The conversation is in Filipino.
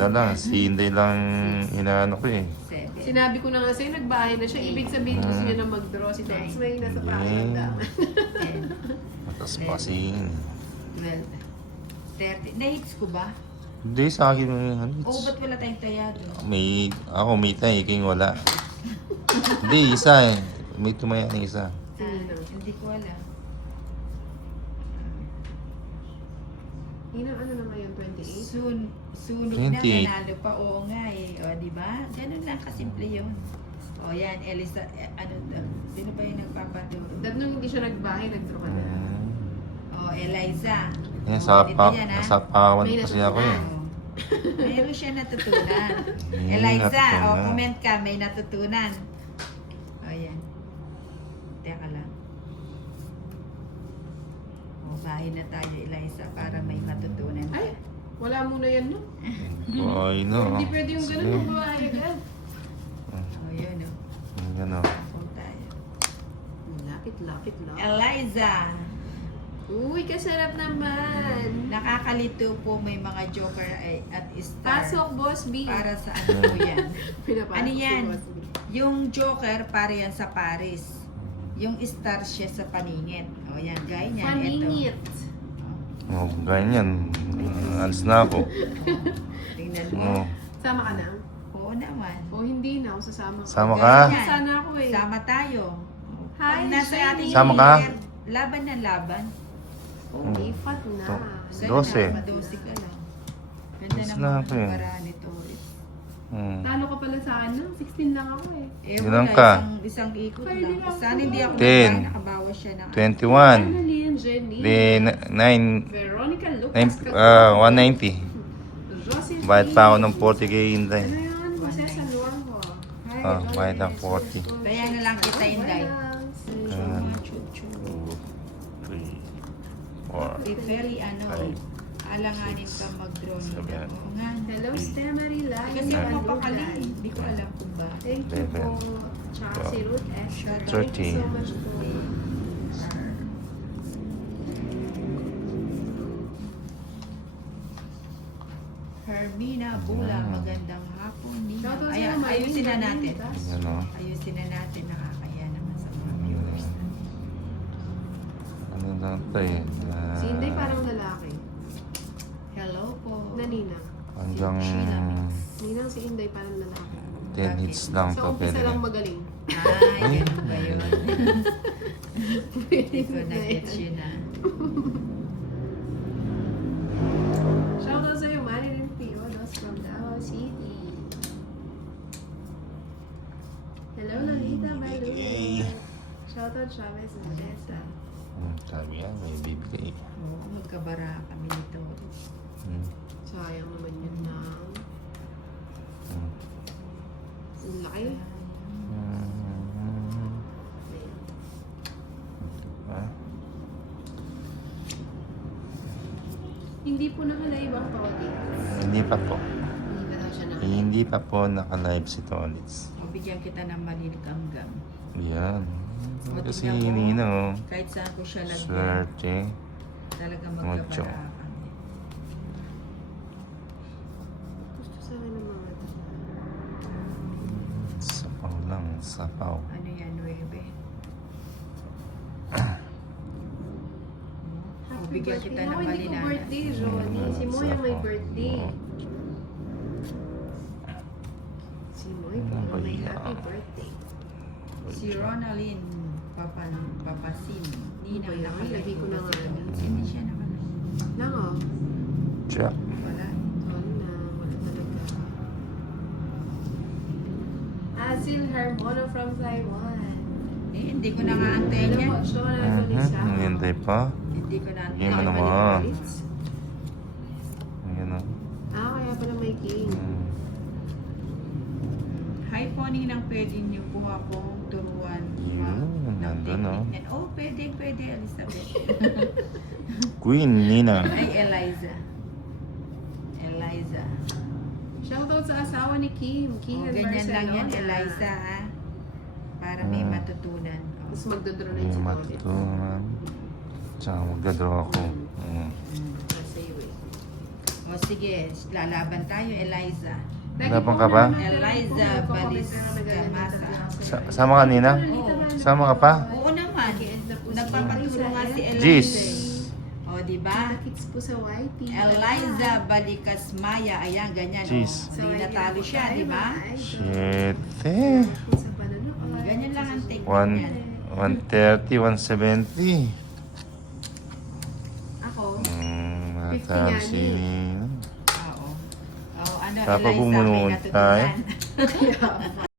ano lang, si Inday lang inaano ko eh. 7. Sinabi ko na nga sa'yo, nagbahay na siya. Ibig sabihin gusto niya na mag-draw si Tots. May nasa pakiramdaman. 10, Matas pa kasi. 12, 13. Na-hits ko ba? Hindi, sa akin O, ba't wala tayong tayado? may tayo, iking wala. Hindi, isa eh. May tumaya ng isa. Hindi ko alam. Inang ano na ngayon, 28? Sunog 28. na, nanalo pa. Oo nga eh. O, di ba? Ganun lang kasimple yun. O, yan. Elisa, ano to? Sino ba yung nagpapaduro? Dahil nung hindi siya nagbahay, nag-draw ka na. O, Eliza. Yan, O, sa dito yan, ha? pawan May kasi ako eh. O. Mayroon siya natutunan. May Eliza, natutunan. comment ka. May natutunan. O, yan. Teka lang. O, bahay na tayo, Eliza, para may matutunan. Ay, wala muna yan, no? Boy, no. Hindi pwede yung ganun, magbahay agad. O, yun, o. Yan o. Ako tayo. Lapit. Eliza. Uy, kasarap naman. Nakakalito po may mga joker at star. Pasok, Boss B. Para sa ano po yan? Pinapasok Ano si yan? Boss B. Yung joker para yan sa Paris. Yung star siya sa paningit. O yan, gaya niyan. Paningit. Oh, ganyan. Alis na ako. Tingnan Oh. mo. Sama ka na? Oo naman. O hindi na, ako sasama ko. Sama Gaya ka? niyan. Sana ako eh. Sama tayo. Hi, Pag nasa Jenny. ating Sama ka? laban na laban. Okay, fat na. Sa'yo 12. na, ma-12 ka lang. Ganda Mas naman na ang ako eh. paraan nito. Talo ka pala sa akin, no? 16 lang ako eh. Ilan wala, ka? isang ikot Pwede lang. lang Sana po. hindi ako 10. nakabawas siya ng 21. Annalyn, Jenny. Then, 9, Veronica Lucas. 190. Josephine. Bayad pa ako ng 40k Inday. Ano yun? Jose Saluan ko. Hi, Ah, Veronica. bayad ng 40. Kaya na lang kita, Inday. Ayan. Chuchu. 3, 4, Di very ano, Five, alanganin ka mag-draw nito. Seven. Oo nga. Hello, Stem Marila. Kasi Nine. ako mapakali. Hindi ko alam kung ba. Thank you po. Tsaka si Ruth Esther. Thank you so much po. Hermina Bula, magandang hapon. Shoutout Ayan, sa'yo, Marlene. ayusin na natin. Yan o. Ayusin na natin. Nakakaya naman sa mga viewers. Ano lang ito eh. Si Inday parang lalaki. Hello po. Na Ninang. Hanggang Ninang si Inday parang lalaki. 10 hits lang Sa to umpisa pwede lang na. magaling. Ay, ganun ba yun? Hindi ko na-get yun ah. Shoutout sa'yo, Marilyn Piolos from Davao City. Hello, Lolita Balu. Shoutout Chavez Modesta. Sabi yan, may bibili. Oo, magkabara kami nito. Sayang naman yun na. Ang laki. Hindi po nakalive ang Tolits. Hindi pa po. Hindi pa daw siya nakalive. Hindi pa po naka-live si Tolits. O, bigyan kita ng maliit hanggang. Yan. O, Kasi tignan mo. Nino, Kahit saan ko siya lagyan, swerte. talaga Mucho. magkabara kami. Gusto sa akin ng mga ito. Sapaw lang, sapaw. Ano yan, 9? O, bigyan kita ng Ako hindi ko malinanan. birthday, Johnny. Si Moy ang may birthday. Si Moy po Ano ba ang may yan? happy birthday. Si Ronaldin Papasim. Nina, Ano ba yan? Lagi ko na nga yun. Hindi siya naman. Lang oh. Check. Wala. Wala talaga. Asil Harmono from Taiwan. Eh, hindi ko na nga antayin Hello, yan. Coach. Ito ka na nagsulis ka. Hintay pa. Hindi ko na Hindi mo antayin. naman. Ayan o. Kaya pala may king. Hi po, Ninang, pwede niyo po akong turuan. Yun, nandun, oh. technique. Oh, pwede, Elizabeth. Queen Nina. Ay, Eliza. Eliza. Shoutout sa asawa ni Kim. Kim Oh, and ganyan lang yan, Barcelona. Eliza, ha? Para may matutunan. Oh. Tapos magdodraw na May yung si Tolits. matutunan. Tsaka magdadraw ako. Para sa'yo eh. O, O sige, lalaban tayo, Eliza. Laban ka ba? Eliza Balis-Camasa. Sama kanina? Sama ka pa? Oo naman. Nagpapatulong nga si Eliza. Jeez. O, di ba? Nakits po sa YT. Eliza Balicasmaya. Ayan, ganyan. Jeez. O, di natalo siya, di ba? Shit. Eh. Sa panonood. Ganyan lang ang technique One- niyan. 130, 170. Ako, Matalo si Nino. Oo. O, ano, Papa, Eliza, may bumunod tayo. natutunan.